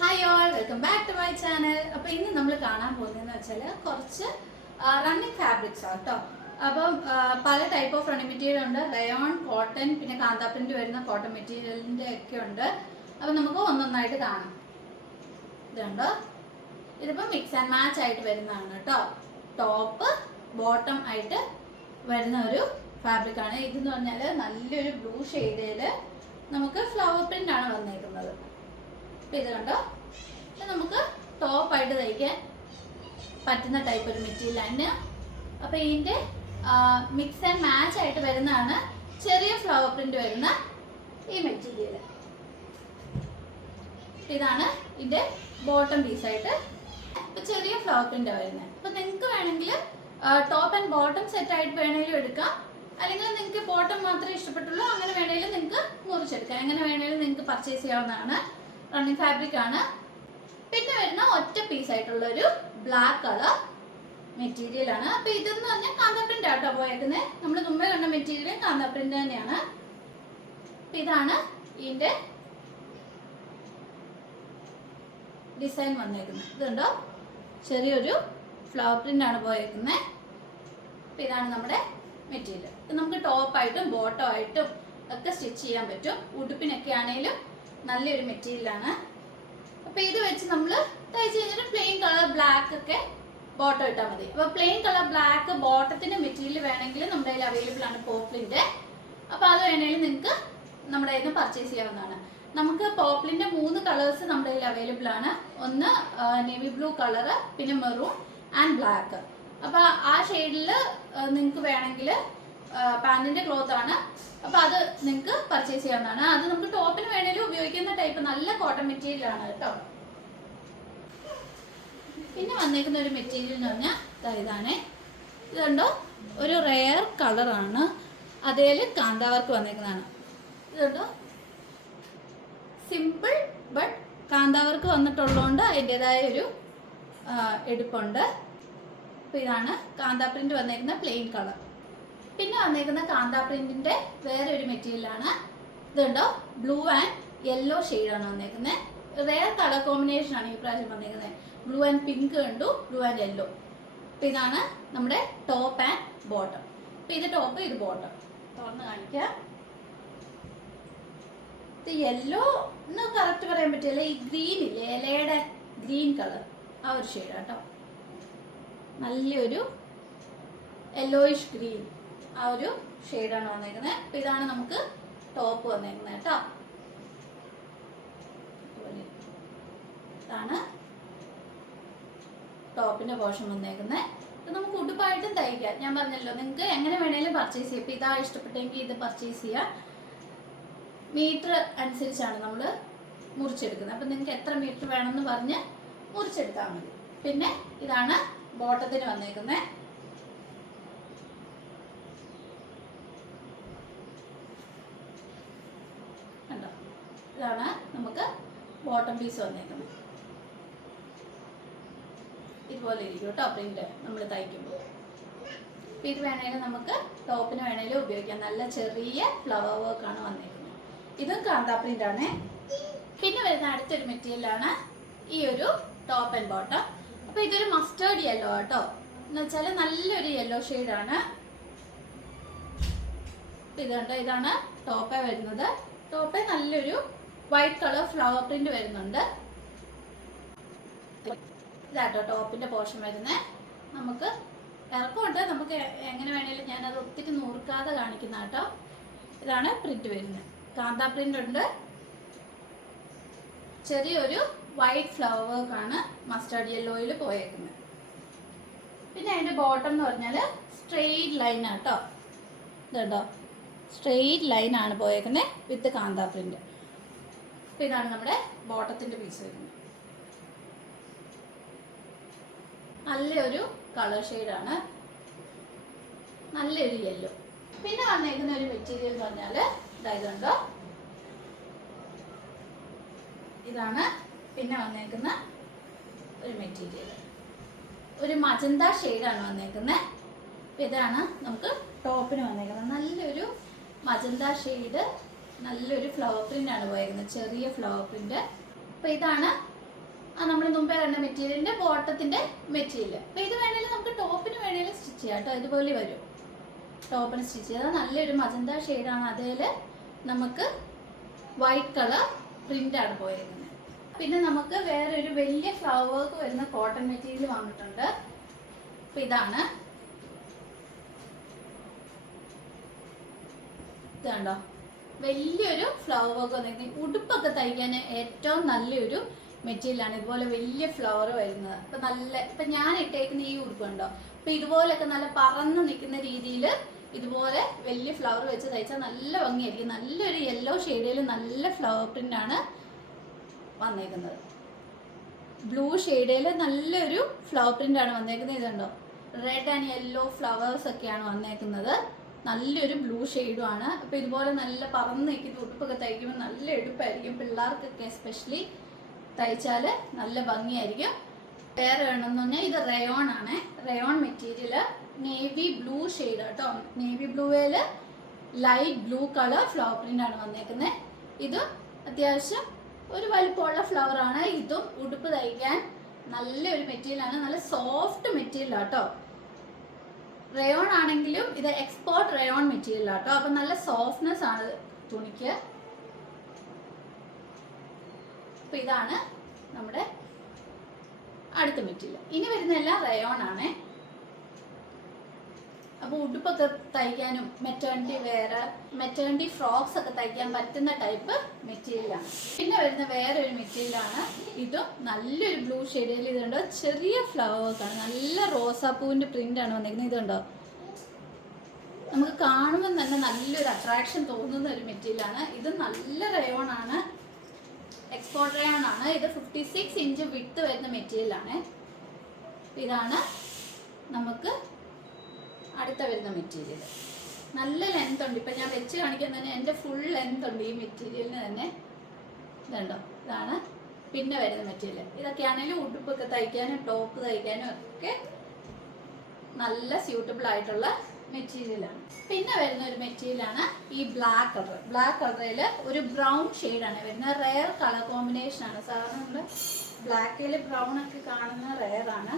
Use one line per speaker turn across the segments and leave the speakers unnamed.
Hi all welcome back to my channel അപ്പോൾ ഇന്ന് നമ്മൾ കാണാൻ പോകുന്നതെന്ന് വെച്ചാൽ കുറച്ച് റണ്ണിങ് ഫാബ്രിക്സ് ആണ് കേട്ടോ അപ്പം പല ടൈപ്പ് ഓഫ് റണ്ണിങ് മെറ്റീരിയൽ ഉണ്ട്. റയോൺ കോട്ടൺ പിന്നെ കാന്താ പ്രിന്റ് വരുന്ന കോട്ടൺ മെറ്റീരിയലിന്റെ ഒക്കെ ഉണ്ട്. അപ്പം നമുക്ക് ഒന്നൊന്നായിട്ട് കാണാം. ഇതുണ്ടോ? ഇതിപ്പോൾ മിക്സ് ആൻഡ് മാച്ച് ആയിട്ട് വരുന്നതാണ് കേട്ടോ ടോപ്പ് ബോട്ടം ആയിട്ട് വരുന്ന ഒരു ഫാബ്രിക് ആണ്. ഇതെന്ന് പറഞ്ഞാൽ നല്ലൊരു ബ്ലൂ ഷെയ്ഡിൽ നമുക്ക് ഫ്ലവർ പ്രിന്റ് ആണ് വന്നേക്കുന്നത്. ഇത് കണ്ടോ? ഇത് നമുക്ക് ടോപ്പായിട്ട് തയ്ക്കാൻ പറ്റുന്ന ടൈപ്പ് ഒരു മെറ്റീരിയൽ ആണ്. അപ്പൊ ഇതിന്റെ മിക്സ് ആൻഡ് മാച്ച് ആയിട്ട് വരുന്നതാണ് ചെറിയ ഫ്ലവർ പ്രിന്റ് വരുന്ന ഈ മെറ്റീരിയൽ ഇതാണ് ഇതിന്റെ ബോട്ടം പീസായിട്ട് ഇപ്പം ചെറിയ ഫ്ലവർ പ്രിന്റ് വരുന്നത് അപ്പൊ നിങ്ങൾക്ക് വേണമെങ്കിൽ ടോപ്പ് ആൻഡ് ബോട്ടം സെറ്റ് ആയിട്ട് വേണമെങ്കിലും എടുക്കാം. അല്ലെങ്കിൽ നിങ്ങൾക്ക് ബോട്ടം മാത്രമേ ഇഷ്ടപ്പെട്ടുള്ളൂ. അങ്ങനെ വേണമെങ്കിലും നിങ്ങൾക്ക് മുറിച്ചെടുക്കാം. എങ്ങനെ വേണമെങ്കിലും നിങ്ങൾക്ക് പർച്ചേസ് ചെയ്യാവുന്നതാണ്. റണ്ണിങ് ഫാബ്രിക് ആണ്. പിന്നെ വരുന്ന ഒറ്റ പീസ് ആയിട്ടുള്ള ഒരു ബ്ലാക്ക് കളർ മെറ്റീരിയൽ ആണ്. അപ്പൊ ഇതെന്ന് പറഞ്ഞാൽ കാന്താ പ്രിന്റ് ആട്ടോ പോയേക്കുന്നത് നമ്മൾ മുമ്പേ കണ്ട മെറ്റീരിയൽ കാന്താ പ്രിന്റ് തന്നെയാണ്. ഇതാണ് ഇതിന്റെ ഡിസൈൻ വന്നേക്കുന്നത് ഇതുണ്ടോ? ചെറിയൊരു ഫ്ലവർ പ്രിന്റ് ആണ് പോയേക്കുന്നത് അപ്പൊ ഇതാണ് നമ്മുടെ മെറ്റീരിയൽ ഇത് നമുക്ക് ടോപ്പായിട്ടും ബോട്ടം ആയിട്ടും ഒക്കെ സ്റ്റിച്ച് ചെയ്യാൻ പറ്റും. ഉടുപ്പിനൊക്കെ ആണെങ്കിലും നല്ലൊരു മെറ്റീരിയലാണ്. അപ്പൊ ഇത് വെച്ച് നമ്മൾ തയ്ച്ച് കഴിഞ്ഞിട്ട് പ്ലെയിൻ കളർ ബ്ലാക്ക് ഒക്കെ ബോട്ടം ഇട്ടാൽ മതി. അപ്പൊ പ്ലെയിൻ കളർ ബ്ലാക്ക് ബോട്ടത്തിന്റെ മെറ്റീരിയൽ വേണമെങ്കിൽ നമ്മുടെ കയ്യിൽ അവൈലബിൾ ആണ് പോപ്ലിന്റെ അപ്പൊ അത് വേണമെങ്കിൽ നിങ്ങൾക്ക് നമ്മുടെ കയ്യിൽ നിന്ന് പർച്ചേസ് ചെയ്യാവുന്നതാണ്. നമുക്ക് പോപ്ലിന്റെ മൂന്ന് കളേഴ്സ് നമ്മുടെ കയ്യിൽ അവൈലബിൾ ആണ്. ഒന്ന് നേവി ബ്ലൂ കളറ് പിന്നെ മെറൂൺ ആൻഡ് ബ്ലാക്ക് അപ്പൊ ആ ഷെയ്ഡിൽ നിങ്ങൾക്ക് വേണമെങ്കിൽ പാന്റിന്റെ ക്ലോത്ത് ആണ്. അപ്പൊ അത് നിങ്ങൾക്ക് പർച്ചേസ് ചെയ്യാവുന്നതാണ്. അത് നമുക്ക് ടോപ്പിന് വേണേലും ഉപയോഗിക്കുന്ന ടൈപ്പ് നല്ല കോട്ടൺ മെറ്റീരിയൽ ആണ് കേട്ടോ. പിന്നെ വന്നേക്കുന്ന ഒരു മെറ്റീരിയൽ എന്ന് പറഞ്ഞാൽ ഇതാണ്. ഇതാണേ ഇതുണ്ടോ ഒരു റെയർ കളറാണ് അതേൽ കാന്താവർക്ക് വന്നേക്കുന്നതാണ്. ഇതുണ്ടോ സിമ്പിൾ ബട്ട് കാന്താവർക്ക് വന്നിട്ടുള്ളതുകൊണ്ട് അതിന്റെതായ ഒരു എടുപ്പുണ്ട്. അപ്പോൾ ഇതാണ് കാന്താ പ്രിന്റ് വന്നേക്കുന്ന പ്ലെയിൻ കളർ പിന്നെ വന്നേക്കുന്ന കാന്താ പ്രിന്റിന്റെ വേറെ ഒരു മെറ്റീരിയലാണ് ഇതുണ്ടോ? ബ്ലൂ ആൻഡ് യെല്ലോ ആണ് വന്നേക്കുന്നത് റെയർ കളർ കോമ്പിനേഷൻ ആണ് ഈ പ്രാവശ്യം വന്നേക്കുന്നത് ബ്ലൂ ആൻഡ് പിങ്ക് കണ്ടു. ബ്ലൂ ആൻഡ് യെല്ലോ അപ്പൊ ഇതാണ് നമ്മുടെ ടോപ്പ് ആൻഡ് ബോട്ടം അപ്പൊ ഇത് ടോപ്പ് ഇത് ബോട്ടം തുറന്ന് കാണിക്കാം. ഇത് യെല്ലോ എന്ന് കറക്റ്റ് പറയാൻ പറ്റില്ല. ഈ ഗ്രീൻ ഇല്ലേ? ഇലയുടെ ഗ്രീൻ കളർ ആ ഒരു ഷെയ്ഡ് കേട്ടോ നല്ലൊരു യെല്ലോയിഷ് ഗ്രീൻ ആ ഒരു ഷെയ്ഡാണ് വന്നേക്കുന്നത് അപ്പൊ ഇതാണ് നമുക്ക് ടോപ്പ് വന്നേക്കുന്നത് കേട്ടോ. ഇതാണ് ടോപ്പിന്റെ പോർഷൻ വന്നേക്കുന്നത് ഇത് നമുക്ക് ഉടുപ്പായിട്ടും തയ്ക്കാം. ഞാൻ പറഞ്ഞല്ലോ നിങ്ങൾക്ക് എങ്ങനെ വേണേലും പർച്ചേസ് ചെയ്യാം. ഇപ്പൊ ഇതാ ഇഷ്ടപ്പെട്ടെങ്കിൽ ഇത് പർച്ചേസ് ചെയ്യാം. മീറ്റർ അനുസരിച്ചാണ് നമ്മൾ മുറിച്ചെടുക്കുന്നത്. അപ്പം നിങ്ങൾക്ക് എത്ര മീറ്റർ വേണമെന്ന് പറഞ്ഞ് മുറിച്ചെടുത്താൽ മതി. പിന്നെ ഇതാണ് ബോട്ടത്തിന് വന്നേക്കുന്നത് കണ്ടോ ഇതാണ് നമുക്ക് ബോട്ടം പീസ് വന്നേക്കുന്നത് ഇതുപോലെ ഇരിക്കും കേട്ടോ പ്രിന്റ് നമ്മൾ തയ്ക്കുമ്പോൾ. ഇത് വേണേലും നമുക്ക് ടോപ്പിന് വേണേലും ഉപയോഗിക്കാം. നല്ല ചെറിയ ഫ്ലവർ വർക്ക് ആണ് വന്നേക്കുന്നത്. ഇതും കാന്താ പ്രിന്റ് ആണ്. പിന്നെ വരുന്ന അടുത്തൊരു മെറ്റീരിയൽ ആണ് ഈ ഒരു ടോപ്പ് ആൻഡ് ബോട്ടം അപ്പൊ ഇതൊരു മസ്റ്റേർഡ് യെല്ലോ കേട്ടോ എന്ന് വെച്ചാൽ നല്ലൊരു യെല്ലോ ഇത് കണ്ടോ ഇതാണ് ടോപ്പേ വരുന്നത്. ടോപ്പേ നല്ലൊരു വൈറ്റ് കളർ ഫ്ലവർ പ്രിന്റ് വരുന്നുണ്ട്. ഇതാട്ടോ ടോപ്പിന്റെ പോർഷൻ വരുന്നത് നമുക്ക് ഇറക്കമുണ്ട്. നമുക്ക് എങ്ങനെ വേണേലും ഞാനത് ഒത്തിരി നൂർക്കാതെ കാണിക്കുന്ന കേട്ടോ. ഇതാണ് പ്രിന്റ് വരുന്നത് കാന്ത പ്രിന്റ് ഉണ്ട്. ചെറിയൊരു വൈറ്റ് ഫ്ലവർ ആണ് മസ്റ്റർഡ് യെല്ലോയിൽ പോയേക്കുന്നത്. പിന്നെ അതിന്റെ ബോട്ടം എന്ന് പറഞ്ഞാൽ സ്ട്രെയിറ്റ് ലൈൻ ആട്ടോ ഇതുണ്ടോ? സ്ട്രെയിറ്റ് ലൈൻ ആണ് പോയേക്കുന്നത് വിത്ത് കാന്ത പ്രിന്റ് അപ്പൊ ഇതാണ് നമ്മുടെ ബോട്ടത്തിന്റെ പീസ് വരുന്നത്. നല്ലൊരു കളർ ഷെയ്ഡാണ് നല്ലൊരു യെല്ലോ പിന്നെ വന്നേക്കുന്ന ഒരു മെറ്റീരിയൽ എന്ന് പറഞ്ഞാൽ ഇതായതുണ്ടോ ഇതാണ് പിന്നെ വന്നേക്കുന്ന ഒരു മെറ്റീരിയൽ ഒരു മജന്ത ഷെയ്ഡാണ് വന്നേക്കുന്നത് ഇതാണ് നമുക്ക് ടോപ്പിന് വന്നേക്കുന്നത്. നല്ലൊരു മജന്ത ഷെയ്ഡ് നല്ലൊരു ഫ്ലവർ പ്രിന്റ് ആണ് പോയിരുന്നത് ചെറിയ ഫ്ലവർ പ്രിന്റ് അപ്പൊ ഇതാണ് നമ്മൾ മുമ്പേ കണ്ട മെറ്റീരിയലിന്റെ ബോട്ടത്തിന്റെ മെറ്റീരിയൽ അപ്പൊ ഇത് വേണേലും നമുക്ക് ടോപ്പിന് വേണേലും സ്റ്റിച്ച് ചെയ്യാം കേട്ടോ ഇതുപോലെ വരും. ടോപ്പിന് സ്റ്റിച്ച് ചെയ്താൽ നല്ലൊരു മജന്ത ഷെയ്ഡാണ് അതിൽ നമുക്ക് വൈറ്റ് കളർ പ്രിന്റ് ആണ് പോയിരുന്നത് പിന്നെ നമുക്ക് വേറെ ഒരു വലിയ ഫ്ലവർ വർക്ക് വരുന്ന കോട്ടൺ മെറ്റീരിയൽ വന്നിട്ടുണ്ട്. അപ്പൊ ഇതാണ്. ഇതാണ്ടോ? വലിയൊരു ഫ്ലവർ വർക്ക് വന്നിരിക്കുന്നത് ഉടുപ്പൊക്കെ തയ്ക്കാൻ ഏറ്റവും നല്ലൊരു മെറ്റീരിയലാണ് ഇതുപോലെ വലിയ ഫ്ലവർ വരുന്നത്. അപ്പൊ നല്ല ഇപ്പൊ ഞാൻ ഇട്ടേക്കുന്ന ഈ ഉടുപ്പ് ഉണ്ടോ അപ്പൊ ഇതുപോലൊക്കെ നല്ല പറന്ന് നിൽക്കുന്ന രീതിയിൽ ഇതുപോലെ വലിയ ഫ്ലവർ വെച്ച് തയ്ച്ചാൽ നല്ല ഭംഗിയായിരിക്കും. നല്ലൊരു യെല്ലോ ഷെയ്ഡിൽ നല്ല ഫ്ലവർ പ്രിന്റ് ആണ് വന്നേക്കുന്നത്. ബ്ലൂ ഷെയ്ഡിൽ നല്ലൊരു ഫ്ലവർ പ്രിന്റ് ആണ് വന്നേക്കുന്നത്. ഇതുണ്ടോ? റെഡ് ആൻഡ് യെല്ലോ ഫ്ലവേഴ്സ് ഒക്കെയാണ് വന്നേക്കുന്നത്. നല്ലൊരു ബ്ലൂ ഷെയ്ഡും ആണ്. അപ്പൊ ഇതുപോലെ നല്ല പറന്ന് നിൽക്കുന്ന ഉടുപ്പൊക്കെ തയ്ക്കുമ്പോൾ നല്ല എടുപ്പായിരിക്കും. പിള്ളേർക്കൊക്കെ എസ്പെഷ്യലി തയ്ച്ചാൽ നല്ല ഭംഗിയായിരിക്കും. വേറെ വേണമെന്ന് പറഞ്ഞാൽ ഇത് റയോൺ ആണ്. Rayon material navy blue shade കേട്ടോ navy ബ്ലൂവേൽ light blue colour flower print ആണ് വന്നേക്കുന്നത് ഇത് അത്യാവശ്യം ഒരു വലിപ്പമുള്ള ഫ്ലവർ ആണ്. ഇതും ഉടുപ്പ് തയ്ക്കാൻ നല്ലൊരു മെറ്റീരിയൽ ആണ്. നല്ല സോഫ്റ്റ് മെറ്റീരിയൽ കേട്ടോ റയോൺ ആണെങ്കിലും ഇത് എക്സ്പോർട്ട് റയോൺ മെറ്റീരിയൽ ആട്ടോ അപ്പൊ നല്ല സോഫ്റ്റ്നെസ് ആണ് തുണിക്ക്. ഇതാണ് നമ്മുടെ അടുത്ത മെറ്റീരിയൽ ഇനി വരുന്നതെല്ലാം റയോൺ ആണേ. അപ്പൊ ഉടുപ്പൊക്കെ തയ്ക്കാനും മെറ്റേണിറ്റി വേറെ മെറ്റേണിറ്റി ഫ്രോക്സ് ഒക്കെ തയ്ക്കാൻ പറ്റുന്ന ടൈപ്പ് മെറ്റീരിയൽ ആണ്. പിന്നെ വരുന്ന വേറെ ഒരു മെറ്റീരിയലാണ് ഇതും നല്ലൊരു ബ്ലൂ ഷെയ്ഡിൽ ഇതുണ്ടോ? ചെറിയ ഫ്ലവേഴ്സാണ് നല്ല റോസാപ്പൂവിന്റെ പ്രിന്റ് ആണ് വന്നിരിക്കുന്നത്. ഇതുണ്ടോ? നമുക്ക് കാണുമ്പോൾ തന്നെ നല്ലൊരു അട്രാക്ഷൻ തോന്നുന്ന ഒരു മെറ്റീരിയലാണ് ഇത് നല്ല റയോൺ ആണ്. എക്സ്പോർട്ട് റയോൺ ആണ്. ഇത് ഫിഫ്റ്റി സിക്സ് ഇഞ്ച് വിട്ട് വരുന്ന മെറ്റീരിയലാണ് ഇതാണ് നമുക്ക് അടുത്ത വരുന്ന മെറ്റീരിയൽ നല്ല ലെങ്ത് ഉണ്ട്. ഇപ്പം ഞാൻ വെച്ച് കാണിക്കാൻ തന്നെ എന്റെ ഫുൾ ലെങ്ത് ഉണ്ട് ഈ മെറ്റീരിയലിന് തന്നെ. ഇതുണ്ടോ? ഇതാണ്. പിന്നെ വരുന്ന മെറ്റീരിയൽ ഇതൊക്കെ ഇതൊക്കെയാണെങ്കിലും ഉടുപ്പൊക്കെ തയ്ക്കാനും ടോപ്പ് തയ്ക്കാനും ഒക്കെ നല്ല സ്യൂട്ടബിൾ ആയിട്ടുള്ള മെറ്റീരിയലാണ് പിന്നെ വരുന്ന ഒരു മെറ്റീരിയലാണ് ഈ ബ്ലാക്ക് കളർ ബ്ലാക്ക് കളറിൽ ഒരു ബ്രൗൺ ഷെയ്ഡാണ് വരുന്നത് റെയർ കളർ കോമ്പിനേഷൻ ആണ്. സാധാരണ നമ്മൾ ബ്ലാക്കിൽ ബ്രൗൺ ഒക്കെ കാണുന്ന റെയർ ആണ്.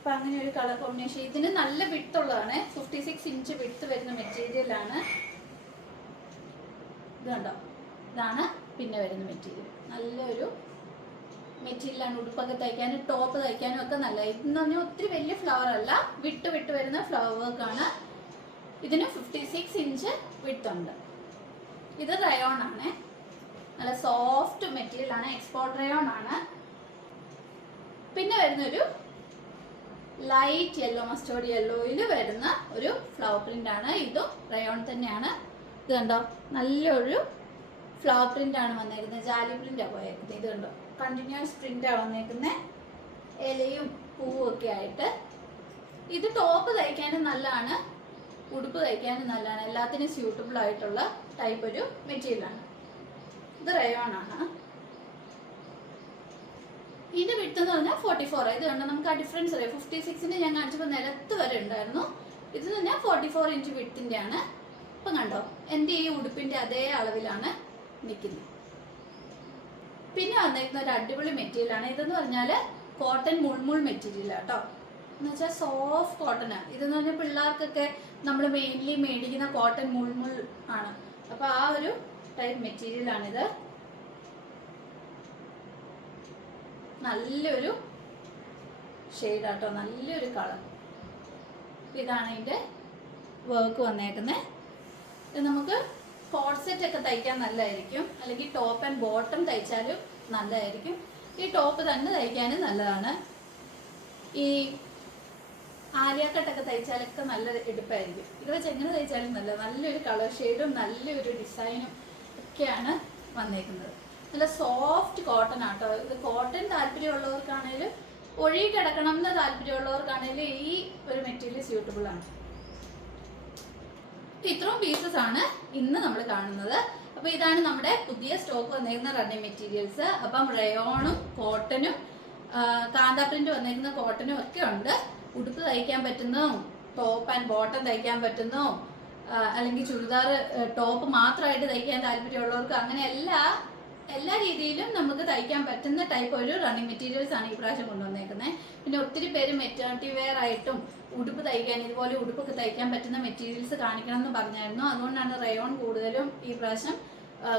അപ്പൊ അങ്ങനെ ഒരു കളർ കോമ്പിനേഷൻ ഇതിന് നല്ല വിട്ടുള്ളതാണ് ഫിഫ്റ്റി സിക്സ് ഇഞ്ച് വിട്ട് വരുന്ന മെറ്റീരിയലാണ് ഇത് കണ്ടോ? ഇതാണ് പിന്നെ വരുന്ന മെറ്റീരിയൽ നല്ലൊരു മെറ്റീരിയലാണ് ഉടുപ്പൊക്കെ തയ്ക്കാനും ടോപ്പ് തയ്ക്കാനും ഒക്കെ നല്ല. ഇതെന്ന് പറഞ്ഞാൽ ഒത്തിരി വലിയ ഫ്ലവർ അല്ല. വിട്ട് വിട്ട് വരുന്ന ഫ്ലവർ വർക്കാണ് ഇതിന് ഫിഫ്റ്റി സിക്സ് ഇഞ്ച് വിട്ടുണ്ട് ഇത് റയോൺ ആണ്. നല്ല സോഫ്റ്റ് മെറ്റീരിയൽ ആണ്. എക്സ്പോർട്ട് റയോൺ ആണ്. പിന്നെ വരുന്നൊരു ലൈറ്റ് യെല്ലോ മസ്റ്റേർഡ് യെല്ലോയിൽ വരുന്ന ഒരു ഫ്ലവർ പ്രിന്റ് ആണ്. ഇതും റയോൺ തന്നെയാണ്. ഇത് കണ്ടോ? നല്ലൊരു ഫ്ലവർ പ്രിന്റ് ആണ് വന്നേക്കുന്നത്. ജാലി പ്രിന്റ് ആണ് പോയേക്കുന്നത്. ഇത് കണ്ടോ? കണ്ടിന്യൂസ് പ്രിന്റ് വന്നിരിക്കുന്നത് ഇലയും പൂവും ഒക്കെ ആയിട്ട്. ഇത് ടോപ്പ് തയ്ക്കാനും നല്ലതാണ്. ഉടുപ്പ് തയ്ക്കാനും നല്ലതാണ്. എല്ലാത്തിനും സ്യൂട്ടബിൾ ആയിട്ടുള്ള ടൈപ്പ് ഒരു മെറ്റീരിയൽ ആണ്. ഇത് റയോൺ ആണ്. ഇതിന്റെ വിട്ട് എന്ന് പറഞ്ഞാൽ ഫോർട്ടി ഫോർ ഇത് കണ്ടോ? നമുക്ക് ആ ഡിഫറൻസ് അറിയാം? ഫിഫ്റ്റി സിക്സിന്റെ ഞാൻ കാണിച്ചപ്പോൾ നിലത്ത് വരെ ഉണ്ടായിരുന്നു. ഇത് പറഞ്ഞാൽ ഫോർട്ടി ഫോർ ഇഞ്ച് വിട്ടിന്റെ ആണ് ഇപ്പം കണ്ടോ? എന്റെ ഈ ഉടുപ്പിന്റെ അതേ അളവിലാണ് നിൽക്കുന്നത് പിന്നെ വന്നിരിക്കുന്ന ഒരു അടിപൊളി മെറ്റീരിയൽ ആണ്. ഇതെന്ന് പറഞ്ഞാൽ കോട്ടൺ മുൾമുൾ മെറ്റീരിയൽ കേട്ടോ എന്ന് വെച്ചാൽ സോഫ്റ്റ് കോട്ടൺ ആണ് ഇതെന്ന് പറഞ്ഞാൽ പിള്ളേർക്കൊക്കെ നമ്മൾ മെയിൻലി മേടിക്കുന്ന കോട്ടൺ മുൾമുൾ ആണ്. അപ്പൊ ആ ഒരു ടൈപ്പ് മെറ്റീരിയൽ നല്ലൊരു ഷെയ്ഡ് ആട്ടോ നല്ലൊരു കളർ. ഇതാണ് ഇതിന്റെ വർക്ക് വന്നേക്കുന്നത് ഇത് നമുക്ക് കോൺസെറ്റ് ഒക്കെ തയ്ക്കാൻ നല്ലതായിരിക്കും. അല്ലെങ്കിൽ ടോപ്പ് ആൻഡ് ബോട്ടം തയ്ച്ചാലും നല്ലതായിരിക്കും. ഈ ടോപ്പ് തന്നെ തയ്ക്കാനും നല്ലതാണ്. ഈ ആലിയാക്കട്ടൊക്കെ തയ്ച്ചാലൊക്കെ നല്ല എടുപ്പായിരിക്കും. ഇത് വെച്ച് എങ്ങനെ തയ്ച്ചാലും നല്ല നല്ലൊരു കളർ ഷെയ്ഡും നല്ലൊരു ഡിസൈനും ഒക്കെയാണ് വന്നേക്കുന്നത്. നല്ല സോഫ്റ്റ് കോട്ടൺ ആട്ടോ. ഇത് കോട്ടൺ താല്പര്യമുള്ളവർക്കാണെങ്കിലും ഒഴുകി കിടക്കണം എന്ന് താല്പര്യമുള്ളവർക്കാണെങ്കിലും ഈ ഒരു മെറ്റീരിയൽ സ്യൂട്ടബിൾ ആണ്. ഇത്രയും പീസസ് ആണ് ഇന്ന് നമ്മൾ കാണുന്നത്. അപ്പൊ ഇതാണ് നമ്മുടെ പുതിയ സ്റ്റോക്ക് വന്നേക്കുന്ന റണ്ണിങ് മെറ്റീരിയൽസ് അപ്പം റയോണും കോട്ടനും കാന്താ പ്രിന്റ് വന്നേക്കുന്ന കോട്ടനും ഒക്കെ ഉണ്ട്. ഉടുപ്പ് തയ്ക്കാൻ പറ്റുന്നതും ടോപ്പ് ആൻഡ് ബോട്ടം തയ്ക്കാൻ പറ്റുന്നതും അല്ലെങ്കിൽ ചുരിദാർ ടോപ്പ് മാത്രമായിട്ട് തയ്ക്കാൻ താല്പര്യമുള്ളവർക്ക് അങ്ങനെ എല്ലാ എല്ലാ രീതിയിലും നമുക്ക് തയ്ക്കാൻ പറ്റുന്ന ടൈപ്പ് ഒരു റണ്ണിങ് മെറ്റീരിയൽസ് ആണ് ഈ പ്രാവശ്യം കൊണ്ടുവന്നേക്കുന്നത് പിന്നെ ഒത്തിരി പേര് മെറ്റേണിറ്റി വെയർ ആയിട്ടും ഉടുപ്പ് തയ്ക്കാൻ ഇതുപോലെ ഉടുപ്പൊക്കെ തയ്ക്കാൻ പറ്റുന്ന മെറ്റീരിയൽസ് കാണിക്കണം എന്ന് പറഞ്ഞായിരുന്നു. അതുകൊണ്ടാണ് റയോൺ കൂടുതലും ഈ പ്രാവശ്യം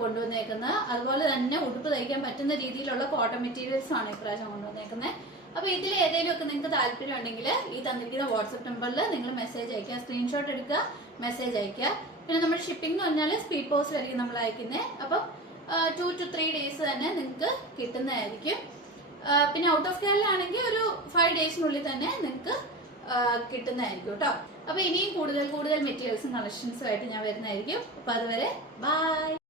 കൊണ്ടുവന്നേക്കുന്നത്. അതുപോലെ തന്നെ ഉടുപ്പ് തയ്ക്കാൻ പറ്റുന്ന രീതിയിലുള്ള കോട്ടൺ മെറ്റീരിയൽസ് ആണ് ഈ പ്രാവശ്യം കൊണ്ടുവന്നേക്കുന്നത് അപ്പോൾ ഇതിൽ ഏതെങ്കിലും ഒക്കെ നിങ്ങൾക്ക് താല്പര്യം ഉണ്ടെങ്കിൽ ഈ തന്നിരിക്കുന്ന വാട്സപ്പ് നമ്പറിൽ നിങ്ങൾ മെസ്സേജ് അയക്കുക സ്ക്രീൻഷോട്ട് എടുക്കുക മെസ്സേജ് അയക്കുക പിന്നെ നമ്മുടെ ഷിപ്പിംഗ് എന്ന് പറഞ്ഞാൽ സ്പീഡ് പോസ്റ്റ് ആയിരിക്കും നമ്മൾ അയക്കുന്നത് അപ്പം ടു ടു ത്രീ ഡേയ്സ് തന്നെ നിങ്ങൾക്ക് കിട്ടുന്നതായിരിക്കും. പിന്നെ ഔട്ട് ഓഫ് കേരളാണെങ്കിൽ ഒരു ഫൈവ് ഡേയ്സിനുള്ളിൽ തന്നെ നിങ്ങൾക്ക് കിട്ടുന്നതായിരിക്കും കേട്ടോ അപ്പോൾ ഇനിയും കൂടുതൽ കൂടുതൽ മെറ്റീരിയൽസും കളക്ഷൻസും ആയിട്ട് ഞാൻ വരുന്നതായിരിക്കും. അപ്പോൾ അതുവരെ ബൈ